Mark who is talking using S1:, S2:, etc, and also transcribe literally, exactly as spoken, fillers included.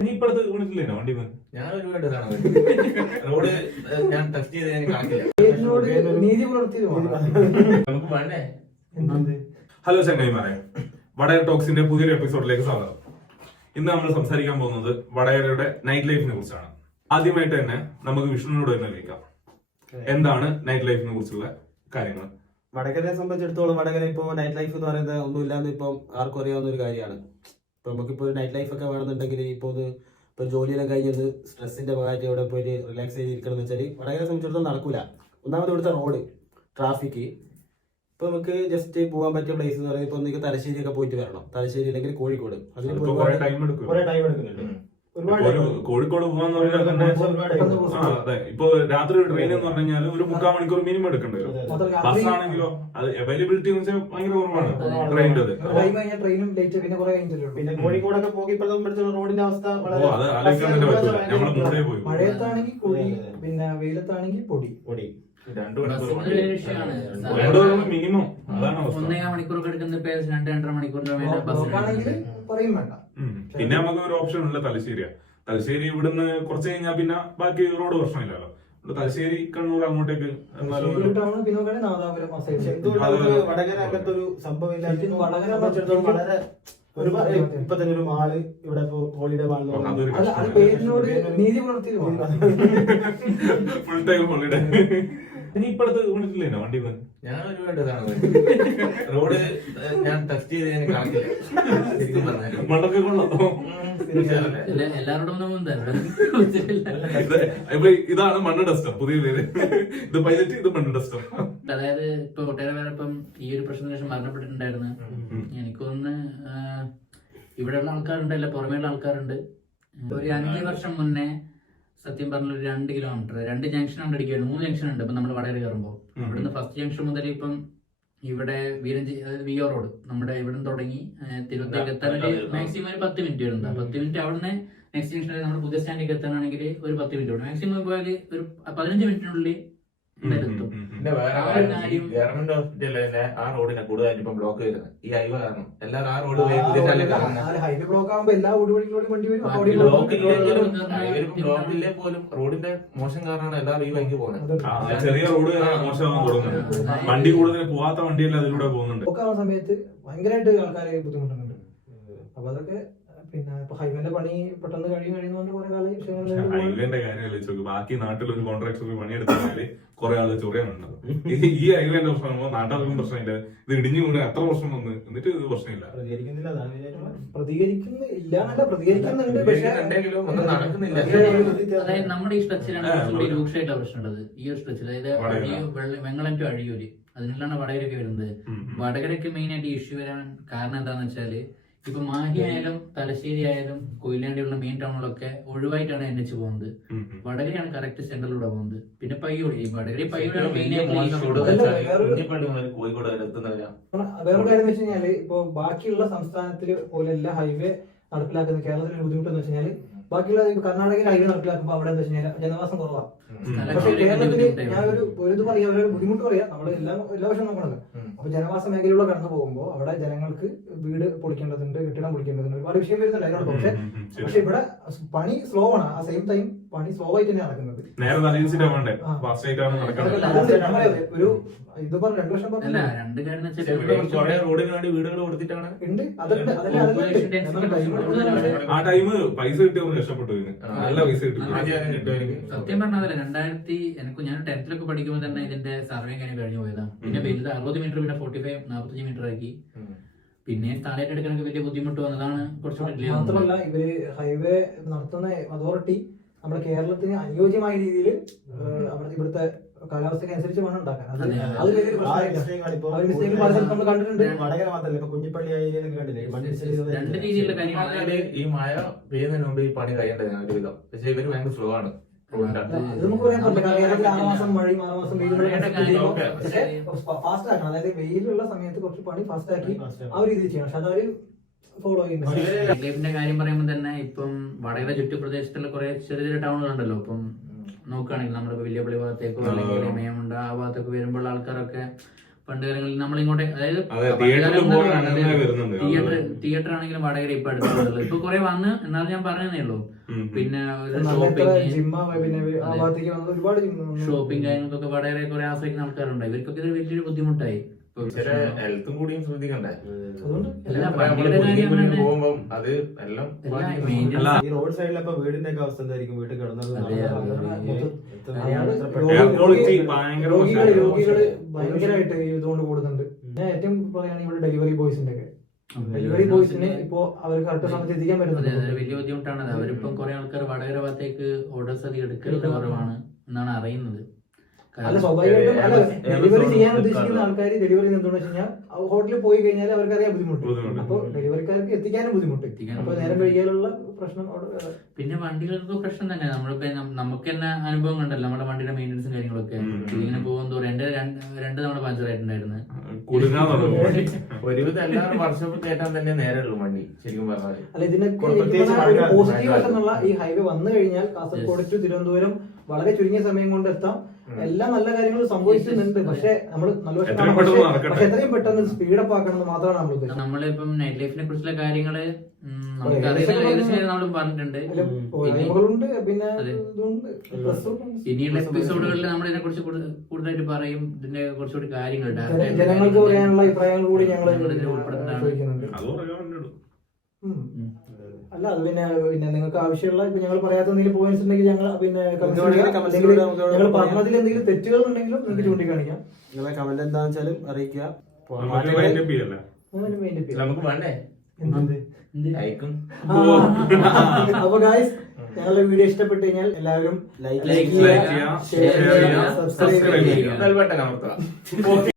S1: ഇനിയിപ്പടുത്ത് വീണിട്ടില്ലേനോ വണ്ടി?
S2: ഞാൻ ഒരുപാട് റോഡ് ഞാൻ ടെസ്റ്റ് ചെയ്ത് ഞാൻ കാണില്ല. നമുക്ക് വേണ്ടേ?
S1: ഹലോ ചങ്ങായിമാരെ, വടകര ടോക്സിന്റെ പുതിയൊരു എപ്പിസോഡിലേക്ക് സ്വാഗതം. ഇന്ന് നമ്മൾ സംസാരിക്കാൻ പോകുന്നത് വടകരയുടെ നൈറ്റ് ലൈഫിനെ കുറിച്ചാണ്. ആദ്യമായിട്ട് തന്നെ നമുക്ക് വിഷ്ണുവിനോട് തന്നെ ചോദിക്കാം, എന്താണ് നൈറ്റ് ലൈഫിനെ കുറിച്ചുള്ള കാര്യങ്ങൾ?
S3: വടകരയെ സംബന്ധിച്ചിടത്തോളം വടകര ഇപ്പോൾ നൈറ്റ് ലൈഫ് എന്ന് പറയുന്നത് ഒന്നുമില്ലാന്ന് ഇപ്പം ആർക്കും അറിയാവുന്ന ഒരു കാര്യമാണ്. ഇപ്പൊ നമുക്കിപ്പോൾ ഒരു നൈറ്റ് ലൈഫ് ഒക്കെ വേണമെന്നുണ്ടെങ്കിൽ ഇപ്പോൾ ഒന്ന് ഇപ്പൊ ജോലിയെല്ലാം കഴിഞ്ഞത് സ്ട്രെസ്സിന്റെ ഭാഗമായിട്ട് ഇവിടെ പോയിട്ട് റിലാക്സ് ചെയ്തിരിക്കണം എന്ന് വെച്ചാൽ വടകരയെ സംബന്ധിച്ചിടത്തോളം നടക്കൂല. ഒന്നാമത് ഇവിടുത്തെ റോഡ് ട്രാഫിക്. ഇപ്പൊ നമുക്ക് ജസ്റ്റ് പോകാൻ പറ്റിയ പ്ലേസ് എന്ന് പറയുന്നത് ഇപ്പൊ നിങ്ങൾക്ക് തലശ്ശേരി ഒക്കെ പോയിട്ട് വരണം. തലശ്ശേരി അല്ലെങ്കിൽ കോഴിക്കോട്, അതിന് കുറെ ടൈം എടുക്കുന്നുണ്ട്.
S1: കോഴിക്കോട് പോകാന്ന് പറഞ്ഞാൽ അതെ, ഇപ്പൊ രാത്രി ട്രെയിൻ എന്ന് പറഞ്ഞാൽ ഒരു മുക്കാൽ മണിക്കൂർ മിനിമം എടുക്കേണ്ടി വരും. ബസ് ആണെങ്കിലോ അത് അവൈലബിലിറ്റി എന്ന് വെച്ചാൽ ഭയങ്കര കുറവാണ് ട്രെയിൻ്റെ.
S3: പിന്നെ കോഴിക്കോടൊക്കെ പോയി റോഡിന്റെ അവസ്ഥ
S1: അത് ആലോചിക്കാൻ തന്നെ പറ്റില്ല. നമ്മള് മുമ്പേ പോയി
S4: മഴയത്താണെങ്കിൽ പൊടി, പിന്നെ വെയിലത്താണെങ്കിൽ പൊടി
S3: പൊടി
S1: രണ്ടു മിനിമം. അതാണ്
S2: ഒന്നര മണിക്കൂർ എടുക്കുന്ന രണ്ട് രണ്ടര മണിക്കൂറിന്റെ മേലെ
S4: പറയും വേണ്ട.
S1: പിന്നെ നമുക്ക് ഒരു ഓപ്ഷൻ ഉള്ള തലശ്ശേരിയാ. തലശ്ശേരി ഇവിടുന്ന് കുറച്ച് കഴിഞ്ഞാൽ പിന്നെ ബാക്കി റോഡ് പ്രശ്നമില്ലല്ലോ. തലശ്ശേരി കണ്ണൂർ അങ്ങോട്ടേക്ക്
S3: വടകര അങ്ങനത്തെ ഒരു സംഭവം ഇല്ല. വളരെ ഒരുപാട് ഇപ്പൊ തന്നെ ഒരു മാള് ഇവിടെ holiday mall
S1: full time holiday. ഇനി ഇപ്പടുത്ത് വീണിട്ടില്ലേനോ വണ്ടി?
S2: ഞാൻ ഒരുപാട് റോഡ് ഞാൻ ടെസ്റ്റ് ചെയ്ത് ഞാൻ കാണില്ല. ശരിക്കും പറഞ്ഞാൽ
S1: മണ്ടൊക്കെ കൊള്ളോ
S2: എല്ലാവരോടും
S1: ഇതാണ് മണ്ണ് ഡസ്റ്റർ, പുതിയ പേര്. ഇത് പൈലറ്റ്, ഇത് മണ്ണ് ഡസ്റ്റർ.
S2: അതായത് ഇപ്പൊ ഒട്ടേറെ പേരെ ഇപ്പം ഈ ഒരു പ്രശ്നത്തിന് ശേഷം മരണപ്പെട്ടിട്ടുണ്ടായിരുന്നു. എനിക്കൊന്ന് ഇവിടെയുള്ള ആൾക്കാരുണ്ട്, അല്ല പുറമേയുള്ള ആൾക്കാരുണ്ട്. ഒരു അഞ്ചു വർഷം മുന്നേ സത്യം പറഞ്ഞ ഒരു രണ്ട് കിലോമീറ്റർ രണ്ട് ജംഗ്ഷൻ ഉണ്ട് അടിക്കുകയാണ്. മൂന്ന് ജംഗ്ഷൻ ഉണ്ട് ഇപ്പൊ നമ്മൾ വടകര കയറുമ്പോൾ. ഇവിടുന്ന് ഫസ്റ്റ് ജംഗ്ഷൻ മുതൽ ഇപ്പം ഇവിടെ വീരഞ്ചി വി ഒ റോഡ് നമ്മുടെ ഇവിടെ തുടങ്ങി തിരുവനന്തപുരത്ത് എത്താൻ ഒരു മാക്സിമം ഒരു പത്ത് മിനിറ്റ് വരുന്നുണ്ട്. ആ പത്ത് മിനിറ്റ് അവിടുന്ന് നെക്സ്റ്റ് ജംഗ്ഷൻ നമ്മുടെ പുതിയ സ്റ്റാൻഡിലേക്ക് എത്താനാണെങ്കിൽ ഒരു പത്ത് മിനിറ്റ് ഉണ്ട്. മാക്സിമം പോയാൽ ഒരു പതിനഞ്ച് മിനിറ്റിനുള്ളിൽ എത്തും.
S5: പിന്നെ വേറെ കാര്യം, ഗവൺമെന്റ് ഹോസ്പിറ്റലിലെ ആ റോഡിനെ കൂടുതലായിട്ട് ഇപ്പൊ ബ്ലോക്ക് ചെയ്തത് ഈ ഹൈവേ കാരണം. എല്ലാവരും ആ റോഡ്
S4: ഹൈവേ ബ്ലോക്ക് ആകുമ്പോ എല്ലാ ഊടുവഴികളിലും വണ്ടി വരും.
S5: ബ്ലോക്കില്ലേ പോലും റോഡിന്റെ മോശം കാരണമാണ് എല്ലാവരും ഈ വഴിക്ക് പോകുന്നത്.
S1: ചെറിയ റോഡ് മോശമാകാൻ തുടങ്ങുന്നത്. വണ്ടി കൂടുതൽ പോവാത്ത വണ്ടിയല്ല അതിലൂടെ പോകുന്നുണ്ട്.
S4: ബ്ലോക്ക് ആവുന്ന സമയത്ത് ഭയങ്കരമായിട്ട് ആൾക്കാരെ ബുദ്ധിമുട്ടുന്നുണ്ട്. അപ്പൊ അതൊക്കെ പിന്നെ ഇപ്പൊ ഹൈവേന്റെ പണി പെട്ടെന്ന് കഴിയും കഴിയുന്നതുകൊണ്ട് കുറെ കാലം
S1: ഹൈവേന്റെ കാര്യം ആലോചിച്ചു. ബാക്കി നാട്ടിൽ ഒരു കോൺട്രാക്ടർ പണിയെടുത്താല് കുറെ ആള് ചൊറിയാനുണ്ടാവും. ഈ ഹൈവേന്റെ പ്രശ്നമാകുമ്പോ നാട്ടുകാർക്കും പ്രശ്നമില്ല. ഇത് ഇടിഞ്ഞു കൊണ്ട് എത്ര വർഷം വന്ന് എന്നിട്ട് ഇത് പ്രശ്നമില്ല.
S4: പ്രതികരിക്കുന്നില്ല എന്നല്ല, പ്രതികരിക്കുന്നുണ്ട്.
S5: നടക്കുന്നില്ല.
S2: അതായത് നമ്മുടെ ഈ സ്ട്രെച്ചിലാണ് രൂക്ഷമായിട്ട് പ്രശ്നമുള്ളത്. ഈ ഒരു സ്ട്രെച്ചിൽ അതായത് വെങ്ങളം ടു അഴിയൂര്, അതിനുള്ളിലാണ് വടകരയൊക്കെ വരുന്നത്. വടകരയ്ക്ക് മെയിൻ ആയിട്ട് ഇഷ്യൂ വരാൻ കാരണം എന്താണെന്ന് വെച്ചാല് ഇപ്പൊ മാഹി ആയാലും തലശ്ശേരി ആയാലും കൊയിലാണ്ടിയുള്ള മെയിൻ ടൗണുകളൊക്കെ ഒഴിവായിട്ടാണ് എൻ എച്ച് പോകുന്നത്. വടകരയാണ് കറക്റ്റ് സെന്ററിലൂടെ പോകുന്നത്. പിന്നെ പയ്യോളി, ഈ വടകര പയ്യോളിയാണ് മെയിൻ ആയിട്ട്.
S5: കോഴിക്കോട് എത്തുന്നവരാ.
S4: വേറൊരു കാര്യം എന്ന് വെച്ച് കഴിഞ്ഞാല് ഇപ്പൊ ബാക്കിയുള്ള സംസ്ഥാനത്തില് പോലെയല്ല ഹൈവേ നടപ്പിലാക്കുന്ന കേരളത്തിലെ ബുദ്ധിമുട്ടെന്ന് വെച്ച് കഴിഞ്ഞാല് ബാക്കിയുള്ള കർണാടകയിൽ ഹൈവേ നടപ്പിലാക്കുമ്പോൾ അവിടെ എന്താ വെച്ച് കഴിഞ്ഞാൽ ജനവാസം കുറവാണ്. പക്ഷെ കേരളത്തില് ഞാൻ ഒരു ഒരു ഇത് പറയാം, ഒരു ബുദ്ധിമുട്ട് പറയാം. നമ്മൾ എല്ലാ എല്ലാ വർഷവും നോക്കണല്ലോ. അപ്പൊ ജനവാസ മേഖലയിലൂടെ കടന്നു പോകുമ്പോൾ അവിടെ ജനങ്ങൾക്ക് വീട് പൊളിക്കേണ്ടതുണ്ട്, കെട്ടിടം പൊളിക്കേണ്ടതുണ്ട്, ഒരുപാട് വിഷയം വരുന്നുണ്ട് അതിനോട്. പക്ഷെ പക്ഷെ ഇവിടെ പണി സ്ലോ ആണ്. ആ സെയിം ടൈം പണി സ്ലോ ആയിട്ട് തന്നെ നടക്കുന്നത്. ഒരു ഇത് പറഞ്ഞു രണ്ടു വർഷം
S2: അല്ല രണ്ട്
S5: റോഡിന് വേണ്ടി വീടുകൾ കൊടുത്തിട്ടാണ്
S4: ഉണ്ട്.
S1: ആ ടൈം പൈസ കിട്ടിയവർ രക്ഷപ്പെട്ടു. നല്ല പൈസ കിട്ടി.
S2: സത്യം പറഞ്ഞാൽ രണ്ടായിരത്തി എനിക്ക് ഞാൻ ടെൻത്തിലൊക്കെ പഠിക്കുമ്പോൾ തന്നെ ഇതിന്റെ സർവേ കാര്യം കഴിഞ്ഞു പോയതാണ്. പിന്നെ വലുത് അറുപത് മീറ്റർ പിന്നെ ഫോർട്ടി ഫൈവ് നാപ്പത്തഞ്ച് മീറ്റർ ആക്കി. പിന്നെ താഴേറ്റ് എടുക്കാനൊക്കെ വലിയ ബുദ്ധിമുട്ട് വന്നതാണ്. കുറച്ചുകൂടി
S4: മാത്രമല്ല ഇവര് ഹൈവേ നടത്തുന്ന അതോറിറ്റി നമ്മുടെ കേരളത്തിന് അനുയോജ്യമായ രീതിയിൽ അവിടുത്തെ ഇവിടുത്തെ കാലാവസ്ഥയ്ക്ക് അനുസരിച്ച് വേണം ഉണ്ടാക്കാൻ. അത് നമ്മൾ കണ്ടിട്ടുണ്ട്.
S3: വടകര മാത്രമല്ല, ഇപ്പൊ കുഞ്ഞിപ്പള്ളി
S2: രണ്ട് രീതിയിലുള്ള കാര്യങ്ങൾ.
S5: ഈ മഴ പെയ്യുന്നതിന് മുമ്പ് ഈ പണി കഴിയേണ്ടത് ഒരു വിധം. പക്ഷെ ഇവര് ഭയങ്കര സ്ലോ ആണ്.
S4: അത് നമുക്ക് പറയാൻ പറ്റില്ല. കേരളത്തിൽ ആറ് മാസം മഴയും ആറ് മാസം വെയിലും ഫാസ്റ്റ് ആക്കണം. അതായത് വെയിലുള്ള സമയത്ത് കുറച്ച് പണി ഫാസ്റ്റ് ആക്കി ആ ഒരു രീതിയിൽ ചെയ്യണം. പക്ഷെ അതവര് ഫോളോ ചെയ്യുന്നുണ്ട്.
S2: ലൈഫിന്റെ കാര്യം പറയുമ്പോൾ തന്നെ ഇപ്പം വടകര ചുറ്റുപ്രദേശത്തുള്ള കുറെ ചെറിയ ചെറിയ ടൗണുകളുണ്ടല്ലോ. ഇപ്പം നോക്കുകയാണെങ്കിൽ നമ്മുടെ വലിയപള്ളി ഭാഗത്തേക്കോ അല്ലെങ്കിൽ മേമുണ്ട ആ ഭാഗത്തൊക്കെ വരുമ്പോൾ ആൾക്കാരൊക്കെ പണ്ട് കാലങ്ങളിൽ നമ്മളിങ്ങോട്ട് അതായത്
S1: അതെ, തിയേറ്ററിൽ പോകാൻ അങ്ങനെ വരുന്നുണ്ട്.
S2: തിയേറ്റർ തിയേറ്റർ ആണെങ്കിലും വടകര ഇപ്പൊ അടുത്തുള്ളത് ഇപ്പൊ കുറെ വന്ന് എന്നാലും ഞാൻ പറഞ്ഞതേ ഉള്ളൂ.
S1: ഉം.
S2: പിന്നെ ഒരു
S4: നല്ല
S2: ഷോപ്പിംഗ്
S4: ജിമ്മ പിന്നെ ആ
S2: അതെ.
S4: ഭാഗത്തേക്ക് വന്ന ഒരുപാട് ജിമ്മ
S2: ഷോപ്പിംഗ് കാര്യങ്ങൾക്കൊക്കെ വടകര കുറെ ആശ്രയിക്കുന്ന ആൾക്കാരുണ്ട്. ഇവർക്കൊക്കെ ഇത് വലിയൊരു ബുദ്ധിമുട്ടായി. ഇപ്പൊ
S5: ചില ഹെൽത്തും കൂടിയും ശ്രദ്ധിക്കണ്ടേ.
S4: അതുകൊണ്ട്
S2: എല്ലാ
S5: നമ്മള്
S2: വണ്ടിയുടെ
S5: കുഞ്ഞി
S2: കാര്യം
S5: കുഞ്ഞിന്
S2: തന്നെ.
S5: പോകുമ്പോ അത് എല്ലാം
S2: എല്ലാ
S5: ബാധിക്കും.
S2: maintenance
S1: അല്ല,
S3: ഈ റോഡ് സൈഡിലപ്പോ വീടിന്റെ ഒക്കെ അവസ്ഥ എന്തായിരിക്കും? വീട്ടിൽ കിടന്നത്
S2: അതെ, അതെ.
S1: എയർ ക്വാളിറ്റി ഭയങ്കര
S4: രോഗികള്
S1: മോശമാണ്.
S4: രോഗികള് ഭയങ്കരമായിട്ട് ഇതുകൊണ്ട് കൂടുന്നുണ്ട്. ഞാൻ ഏറ്റവും പറയുകയാണെങ്കിൽ ഇവിടെ ഡെലിവറി ബോയ്സിന്റെ ഒക്കെ ഡെലിവറി ബോയ്സിന് ഇപ്പോ അവർക്ക് കറക്റ്റ് സമയത്ത് എത്തിക്കാൻ
S2: അതെ, അതെ,
S4: പറ്റുന്നത്
S2: വലിയ ബുദ്ധിമുട്ടാണ് അത്. അവരിപ്പം കുറെ ആൾക്കാർ വടകര ഭാഗത്തേക്ക് ഓർഡേഴ്സ് അധികം എടുക്കൽ കുറവാണ് എന്നാണ് അറിയുന്നത്.
S4: അല്ല സ്വാഭാവികമായിട്ടും അല്ല ഡെലിവറി ചെയ്യാൻ
S5: Amazon,
S4: ഉദ്ദേശിക്കുന്ന
S5: Flipkart.
S4: ആൾക്കാർ ഡെലിവറി എന്താണെന്ന് വെച്ച് കഴിഞ്ഞാൽ ഹോട്ടലിൽ പോയി കഴിഞ്ഞാൽ അവർക്കറിയാൻ ബുദ്ധിമുട്ട്.
S1: ബുദ്ധിമുട്ട്.
S4: അപ്പൊ ഡെലിവറിക്കാർക്ക് എത്തിക്കാനും ബുദ്ധിമുട്ട്.
S2: എത്തിക്കാനും
S4: അപ്പൊ നേരം വൈകിയാലുള്ള പ്രശ്നം അവിടെ വേറെ.
S2: പിന്നെ വണ്ടികൾക്ക് പ്രശ്നം തന്നെ. നമ്മളിപ്പോ നം- നമുക്ക് തന്നെ അനുഭവം കണ്ടല്ലോ നമ്മുടെ വണ്ടിയുടെ മെയിൻ്റെനൻസും കാര്യങ്ങളൊക്കെ.
S1: ഉം.
S2: ഇതിങ്ങനെ പോകും തോറും എന്റെ രണ്ട് രണ്ട് തവണ പഞ്ചർ ആയിട്ടുണ്ടായിരുന്നു.
S1: കുടുങ്ങാൻ തുടങ്ങും വണ്ടി.
S5: ഒരുവിധം എല്ലാവരും വർഷോപ്പ് കയറ്റാൻ തന്നെ നേരമുള്ളൂ വണ്ടി ശരിക്കും പറഞ്ഞാല്.
S4: അല്ല ഇതിനൊക്കെ
S3: പ്രത്യേകിച്ച്
S4: എനിക്ക് തോന്നുന്നു ഒരു
S3: മഴക്കാലത്ത്
S4: പോസിറ്റീവ് വശം എന്നുള്ള ഈ ഹൈവേ വന്നു കഴിഞ്ഞാൽ കാസർഗോഡ് ടു തിരുവനന്തപുരം വളരെ ചുരുങ്ങിയ സമയം കൊണ്ട് എത്താം. എല്ലാ നല്ല കാര്യങ്ങളും സംഭവിക്കുന്നുണ്ട്. പക്ഷെ നമ്മൾ നല്ല വശം
S1: എത്രയും
S4: കാണാം.
S1: പെട്ടെന്ന്
S4: പക്ഷെ
S1: നടക്കട്ടെ.
S4: പക്ഷെ എത്രയും പെട്ടെന്ന് സ്പീഡപ്പ് ആക്കണമെന്ന് മാത്രമാണ് നമ്മൾ ഉദ്ദേശിച്ചത്.
S2: നമ്മളിപ്പം നൈറ്റ് ലൈഫിനെ കുറിച്ചുള്ള കാര്യങ്ങള് ഉം, നമുക്ക്
S4: ഏകദേശം
S2: അറിയുന്ന ഏകദേശം നമ്മൾ പറഞ്ഞിട്ടുണ്ട്.
S4: അതില്
S2: ഇനി-
S4: പോരായ്മകളുണ്ട് പിന്നെ
S2: അതെ.
S4: ഇതുണ്ട് പ്ലസും ഉണ്ട്.
S2: ഇനിയുള്ള എപ്പിസോഡുകളിൽ നമ്മൾ ഇതിനെ കുറിച്ച് കൂടുതലായിട്ട് പറയും. ഇതിന്റെ കുറച്ചുകൂടി കാര്യങ്ങൾ
S4: ജന- ജനങ്ങൾക്ക് പറയാനുള്ള അഭിപ്രായങ്ങൾ കൂടി ഞങ്ങൾ
S2: ഞങ്ങളിതിൽ ഉൾപ്പെടുത്തുന്നതാണ്.
S4: ചോദിക്കുന്നുണ്ട്.
S1: അത് പറയാൻ വേണ്ടിയുള്ളൂ.
S4: ഉം.
S2: ഉം.
S4: അല്ല അത് പിന്നെ പിന്നെ നിങ്ങൾക്ക് ആവശ്യമുള്ള ഇപ്പൊ ഞങ്ങൾ പറയാത്ത എന്തെങ്കിലും പോയിന്റ്സ് ഉണ്ടെങ്കിൽ ഞങ്ങൾ പിന്നെ comments
S3: വേണമെങ്കിൽ
S4: ചെയ്യുക.
S3: comments
S4: അല്ലെങ്കിൽ
S3: ലൂടെ നമുക്ക്
S4: ഞങ്ങൾ
S3: പറയാം.
S4: പറഞ്ഞതിൽ എന്തെങ്കിലും തെറ്റുകൾ ഉണ്ടെങ്കിലും നിങ്ങൾക്ക് ചൂണ്ടിക്കാണിക്കാം.
S3: നിങ്ങളെ കമന്റ് എന്താണെന്ന് വെച്ചാലും അറിയിക്കുക. അപ്പൊ
S1: നമുക്ക്
S3: മാറ്റങ്ങൾ-
S1: wind up ചെയ്യല്ലേ?
S4: അങ്ങനെ main up ചെയ്യാം.
S5: നമുക്ക് വേണ്ടേ
S4: എന്തുണ്ട്?
S5: ലൈക്കും
S4: ആ. അപ്പൊ ഗായ്സ് ഞങ്ങളുടെ വീഡിയോ ഇഷ്ടപ്പെട്ടു കഴിഞ്ഞാൽ എല്ലാവരും ലൈക്ക്
S2: Like
S1: ചെയ്യുക, share ചെയ്യുക,
S4: സബ്സ്ക്രൈബ്
S1: subscribe
S4: ചെയ്യുക.
S1: ചെയ്യുക.
S5: ബെൽ ബട്ടൺ അമർത്തുക.